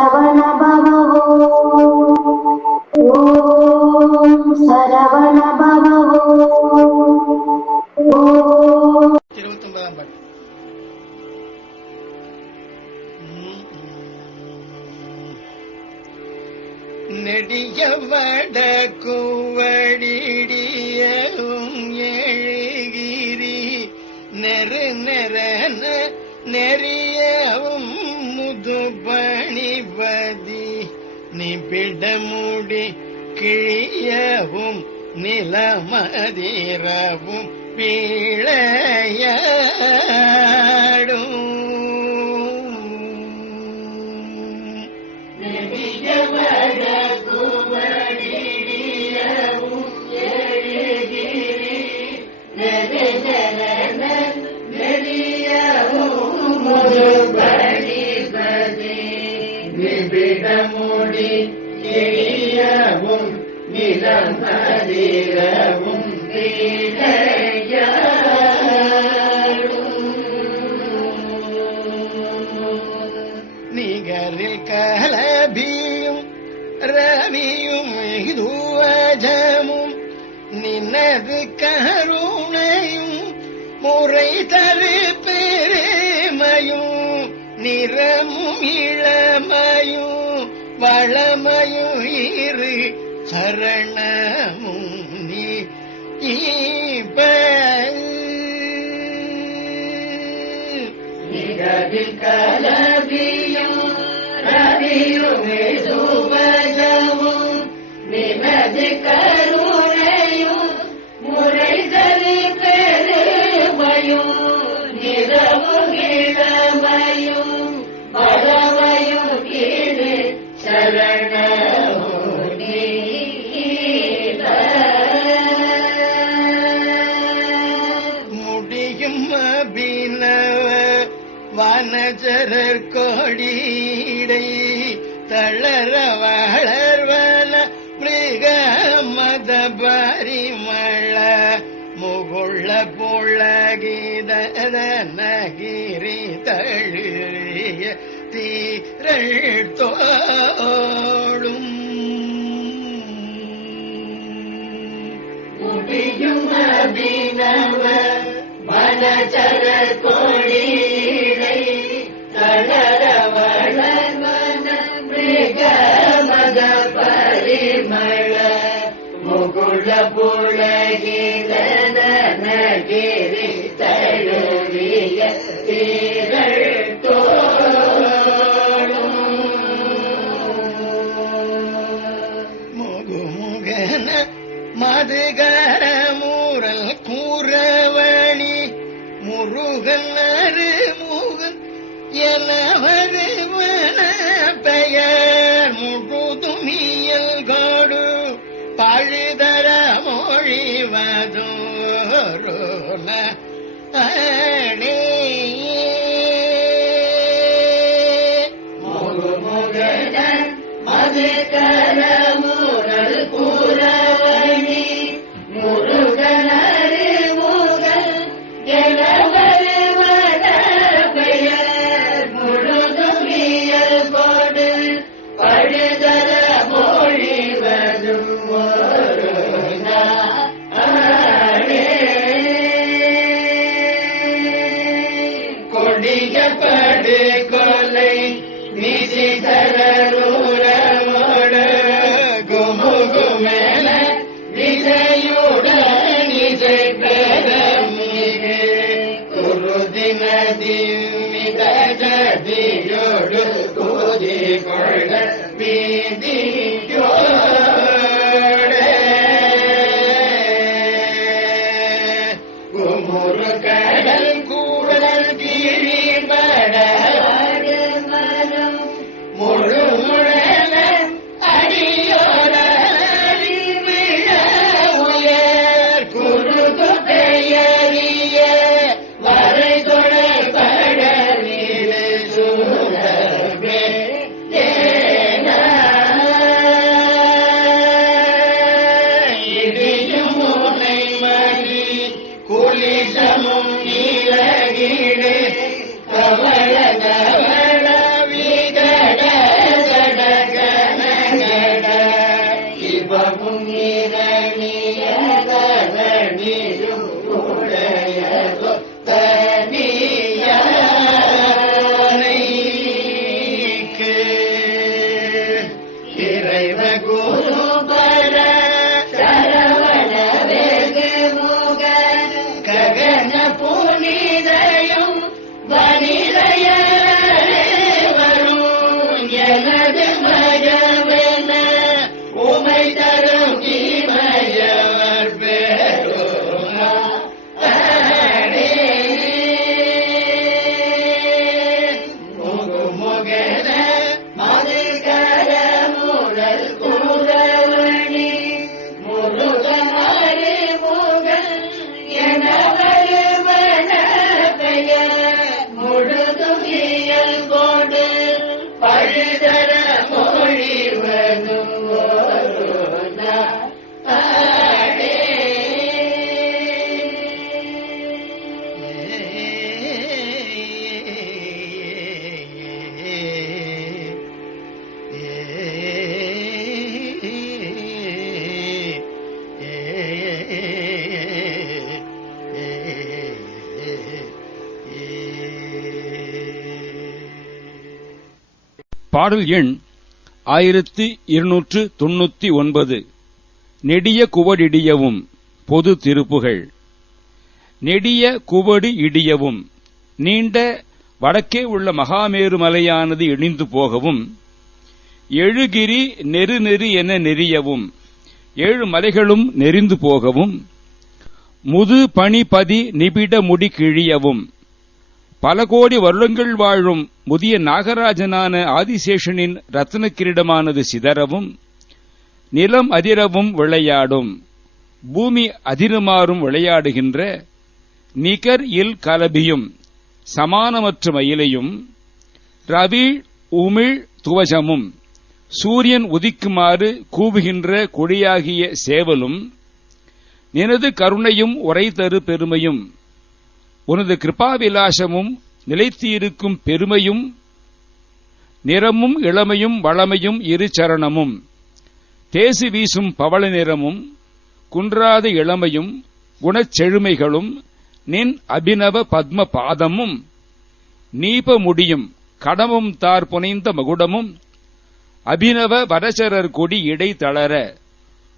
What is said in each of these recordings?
सरवणभवो ॐ सरवणभवो ॐ ഇരുപത്തൊമ്പതാം പാട്ട് എഴുകിരി നെറ് നെറ നെറി நிபிடமுடி கிழியவும் நிலமதிரவும் பீழ நிபிடமுடி கிழியவும் நிலமதிரவும் நிகரில் கலபியும் ரவியும் இதுவஜமும் நினது கருணையும் முறை தரு பெருமையும் நிற சரணமும் நீ நிகரில் கலபியும் ரவியும் இதுவஜமும் நினது கருணையும் வனஜரர் கோடீடை தளர வளர்வன மிருக மத பரிமள முகுள்ள புள்ளகிதனகிரி தழிய தீரள் தோளும் முடியும் அபினவ மனஜர கொடிடை தளர வளர்வன மிருக மத பரிமள முகுள புலகித நகிரி என ஒழியப்படு கொலை. நிதி தளர் பாடல் எண் ஆயிரத்தி இருநூற்று தொன்னூத்தி ஒன்பது. நெடிய குவடிடியவும் பொது திருப்புகள். நெடிய குவடு இடியவும் நீண்ட வடக்கே உள்ள மகாமேரு மலையானது இடிந்து போகவும் எழுகிரி நெரு நெரு என நெறியவும் ஏழு மலைகளும் நெறிந்து போகவும் முது பனிபதி நிபிட முடி கிழியவும் பல கோடி வருடங்கள் வாழும் முதிய நாகராஜனான ஆதிசேஷனின் ரத்ன கிரீடமானது சிதறவும் நிலம் அதிரவும் விளையாடும் பூமி அதிருமாறும் விளையாடுகின்ற நிகர் இல் கலபியும் சமானமற்ற மயிலையும் ரவி உமிழ் துவஜமும் சூரியன் உதிக்குமாறு கூவுகின்ற கொடியாகிய சேவலும் நினது கருணையும் உரைதரு பெருமையும் உனது கிருபாவிலாசமும் நிலைத்திருக்கும் பெருமையும் நிறமும் இளமையும் வளமையும் இரு சரணமும். தேசு வீசும் பவள நிறமும் குன்றாத இளமையும் குணச்செழுமைகளும் நின் அபினவ பத்ம பாதமும். நீப முடியும் கடமும் தார் புனைந்த மகுடமும் அபினவ வரசரர் கொடி இடை தளர.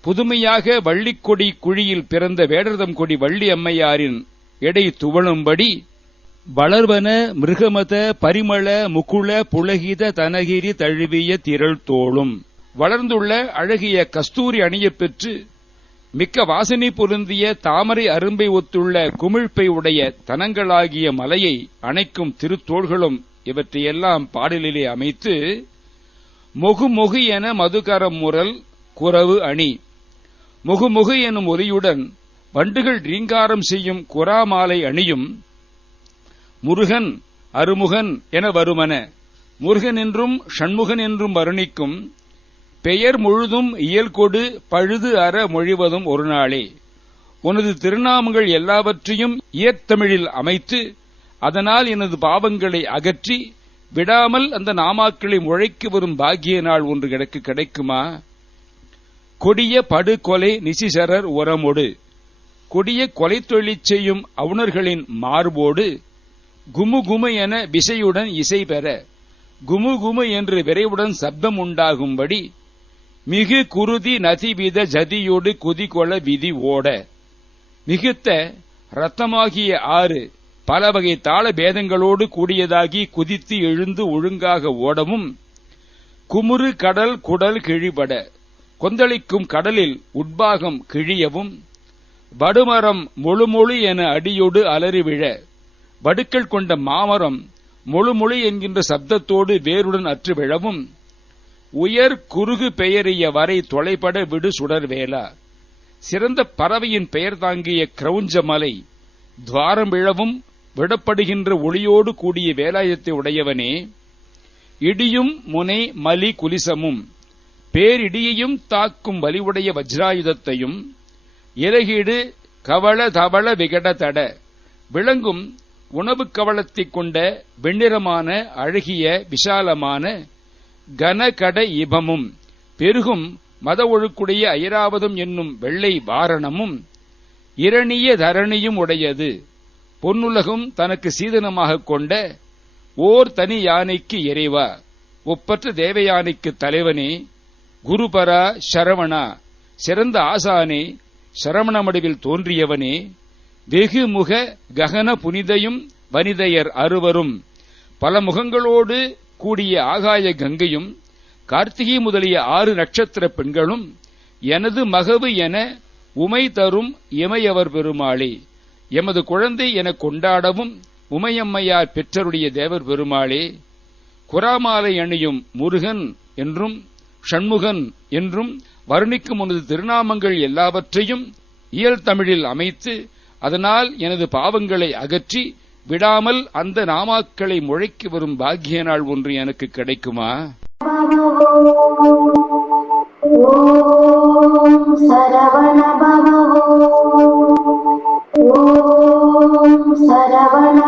புதுமையாக வள்ளிக்கொடி குழியில் பிறந்த வேடர்தம் கொடி வள்ளி அம்மையாரின் எடை துவளும்படி வளர்வன மிருகமத பரிமள முகுள புலகித தனகிரி தழுவிய திரள் தோளும். வளர்ந்துள்ள அழகிய கஸ்தூரி அணியப் பெற்று மிக்க வாசனை பொருந்திய தாமரை அரும்பை ஒத்துள்ள குமிழ்ப்பை உடைய தனங்களாகிய மலையை அணைக்கும் திருத்தோள்களும் இவற்றையெல்லாம் பாடலிலே அமைத்து மொகு மொகு என மதுகரம் முரல் குரவு அணி. முகுமுகு எனும் ஒலியுடன் வண்டுகள் ரீங்காரம் செய்யும் குராமாலை அணியும் முருகன் அருமுகன் என வருமன. முருகன் என்றும் ஷண்முகன் என்றும் வருணிக்கும் பெயர் முழுதும் இயல்கொடு பழுது அற மொழிவதும் ஒரு நாளே. உனது திருநாமங்கள் எல்லாவற்றையும் இயத்தமிழில் அமைத்து அதனால் எனது பாவங்களை அகற்றி விடாமல் அந்த நாமாக்களை முழைக்கு வரும் பாக்கிய நாள் ஒன்று எனக்கு கிடைக்குமா? கொடிய படுகொலை நிசிசரர் உரமொடு. கொடிய கொலை தொழில் செய்யும் அவுணர்களின் மார்போடு குமு குமு என விசையுடன் இசை பெற குமு குமு என்று விரைவுடன் சப்தம் உண்டாகும்படி மிகு குருதி நதிவித ஜதியோடு குதிகொள விதி ஓட. மிகுத்த ரத்தமாகிய ஆறு பல வகை தாள பேதங்களோடு கூடியதாகி குதித்து எழுந்து ஒழுங்காக ஓடவும் குமுறு கடல் குடல் கிழிபட கொந்தளிக்கும் கடலில் உட்பாகம் கிழியவும் வடுமரம் முழுமொழி என அடியோடு அலறி விழ. வடுக்கள் கொண்ட மாமரம் முழுமொழி என்கின்ற சப்தத்தோடு வேருடன் அற்று விழவும். உயர் குறுகு பெயரிய வரை தொலைபட விடு சுடர் வேளா. சிறந்த பறவையின் பெயர் தாங்கிய கிரௌஞ்ச மலை துவாரம் விழவும் விடப்படுகின்ற ஒளியோடு கூடிய வேலாயத்தை உடையவனே. இடியும் முனை மலி குலிசமும் பேரிடியையும் தாக்கும் வலிவுடைய வஜ்ராயுதத்தையும் இலகீடு கவள தவள விகட தட. விளங்கும் உணவு கவளத்தைக் கொண்ட வெண்ணிறமான அழகிய விசாலமான கனகட இபமும். பெருகும் மத ஒழுக்குடைய ஐராவதம் என்னும் வெள்ளை வாரணமும். இரணிய தரணியும் உடையது. பொன்னுலகும் தனக்கு சீதனமாகக் கொண்ட ஓர் தனி யானைக்கு இறைவா. ஒப்பற்ற தேவயானைக்கு தலைவனே குருபரா சரவணா சிறந்த ஆசானே சரவண மடுவில் தோன்றியவனே வெகுமுக ககன புனிதையும் வனிதையர் அறுவரும் பல முகங்களோடு கூடிய ஆகாய கங்கையும் கார்த்திகை முதலிய ஆறு நட்சத்திர பெண்களும் எனது மகவு என உமை தரும் இமையவர் பெருமாளே. எமது குழந்தை என கொண்டாடவும் உமையம்மையார் பெற்றருடைய தேவர் பெருமாளே. குராமாலை அணியும் முருகன் என்றும் ஷண்முகன் என்றும் வருணிக்கும் உனது திருநாமங்கள் எல்லாவற்றையும் இயல் தமிழில் அமைத்து அதனால் எனது பாவங்களை அகற்றி விடாமல் அந்த நாமாக்களை முழைக்கு வரும் பாக்கிய நாள் ஒன்று எனக்கு கிடைக்குமா? சரவண